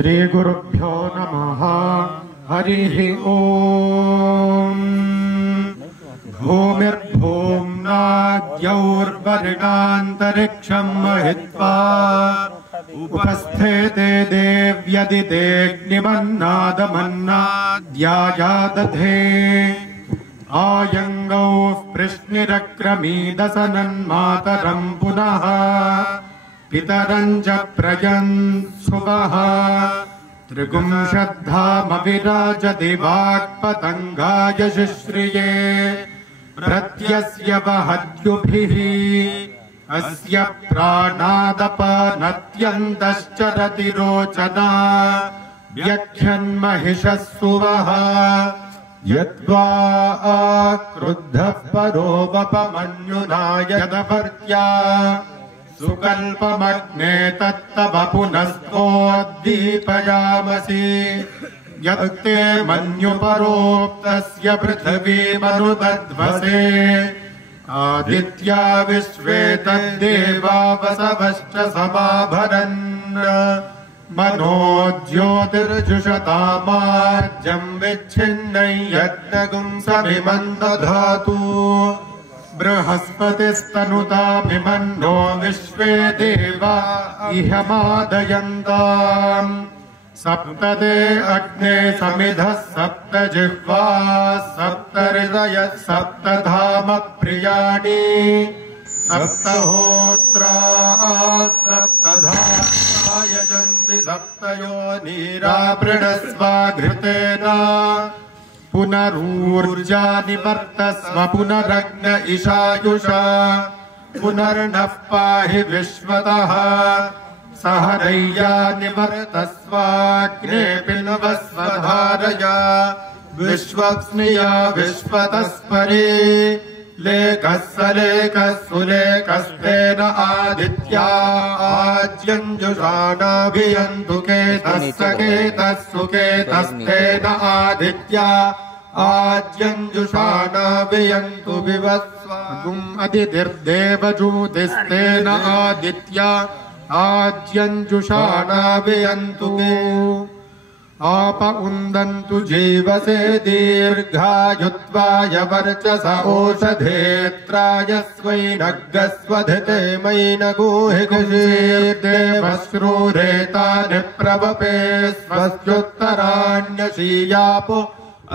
श्रीगुरुभ्यो नमः। हरिः ओम्। भूमिर्भूम्नाद्यौर्वरिणान्तरिक्षं महित्वा उपस्थेते देव्यदितेऽग्निमन्नादमन्नाद्यायादधे आयङ्गौः प्रश्निरक्रमीदसनन्मातरं पुनः पितरं च प्रयन्सुवः त्रिगुंशद्धामविराजति वाक्पतङ्गाय शुश्रिये प्रत्यस्य वहद्युभिः अस्य प्राणादपनत्यन्तश्चरति रोचना व्यख्यन्महिषः सुवः यद्वा क्रुद्धः परोपमन्युना यदपर्या सुकल्पमग्ने तत्तव पुनस्तोद्दीपयामसि यत्ते मन्युपरोक्तस्य पृथिवीमनुदध्वसे आदित्या विश्वे तद्देवा वसवश्च समाभरन् मनो ज्योतिर्जुषतामाज्यं विच्छिन्नै यज्ञगुंसभिमन्दधातु बृहस्पतिस्तनुताभिमन्नो विश्वे देवा इहमादयन्ताम् सप्तदे अग्ने समिधः सप्त जिह्वा सप्त हृदयः सप्तधाम प्रियाणि सप्तहोत्रा सप्तधा यजन्ति सप्तयोनिरावृणस्वाघृतेन पुनरूर्जा निवर्तस्व पुनरग्न इशायुषा पुनर्नः पाहि विश्वतः सहरय्या निवर्तस्वाग्ने पिन्वस्वधारया विश्वप्स्निया विश्वतस्परे लेखः सलेखः सुलेखस्तेन आदित्या आज्यञ्जुषाणाभियन्तु केतः सकेतः सुकेतस्तेन आदित्या आज्यञ्जुषाणाभियन्तु विवस्वागुम् अदितिर्देवजूतिस्तेन आदित्या आज्यञ्जुषाणाभियन्तु आप उन्दन्तु जीवसे दीर्घायुत्वाय वर्चस ओषधेत्राय स्वैनग्गस्वधिते मैनगूहि कुशीर्देवश्रूरेतानि प्रवपे स्वस्त्युत्तराण्यशीयापो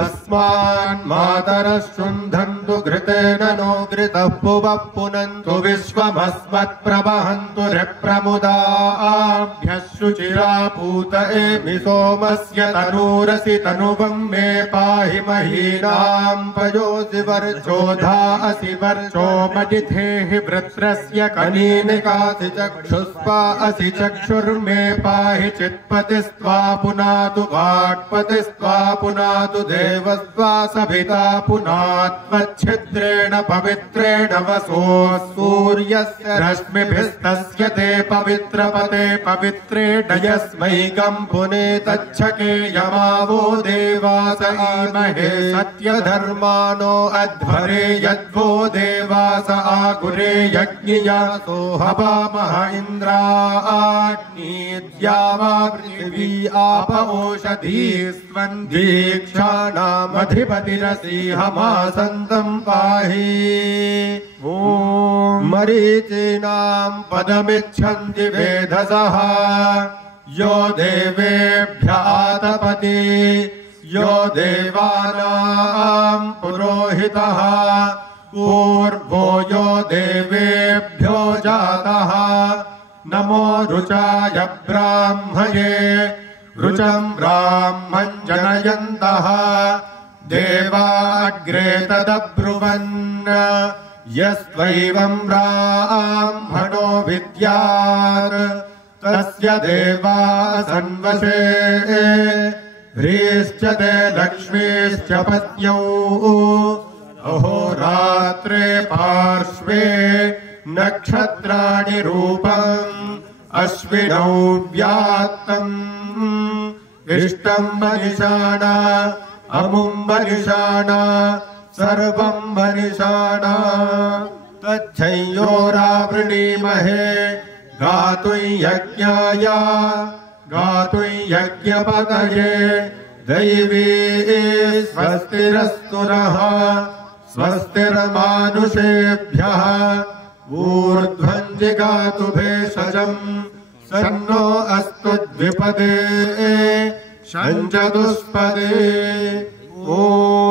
अस्मान्मातरः शुन्धन्तु घृतेन नो घृतः पुवः पुनन्तु विश्वमस्मत्प्रवहन्तु रिप्रमुदाभ्यः शुचिरापूत एमि सोमस्य तनूरसि तनुवं मे पाहि महीनां पयोसि वर्चोधा असि वर्चो मदिथेहि वृत्रस्य कनीनिकासि चक्षुस्वा असि चक्षुर्मे पाहि चित्पतिस्त्वा पुनातु वाक्पतिस्त्वा पुनातु देवस्वा सभिता पुनात्मच्छिद्रेण पवित्रेण वसो सूर्यस्य रश्मिभिस्तस्य ते पवित्रपते पवित्रेण यस्मै गम्पुने तच्छके यमावो देवास ईमहे सत्यधर्माणो अध्वरे यद्वो देवास आगुरे यज्ञिया सोहवामः इन्द्राग्नीद्यावा पृथिवी आप ओषधीस्वन्दीक्षाणामधिपतिरसीहमासन्तं पाहि ॐ मरीचीनां पदमिच्छन्ति वेधसः यो देवेभ्य आतपति यो देवानां पुरोहितः पूर्वो यो देवेभ्यो जातः नमो रुचाय ब्राह्मये रुचं ब्राह्मं जनयन्तः देवाग्रे तदब्रुवन् यस्त्वैवं ब्राह्मणो विद्यात् तस्य देवा सन्वसे ह्रीश्च ते लक्ष्मीश्च पत्न्यौ अहोरात्रे पार्श्वे नक्षत्राणि रूपम् अश्विनौ व्यात्तम् इष्टं मनिषाणा अमुं मनिषाणा सर्वं मनिषाणा तच्छंयोरावृणीमहे गातुं यज्ञाय गातुं यज्ञपतये दैवी स्वस्तिरस्तु नः स्वस्तिर्मानुषेभ्यः ऊर्ध्वं जिगातु भेषजम् सन्नो अस्तु द्विपदे शञ्चतुष्पदे। ॐ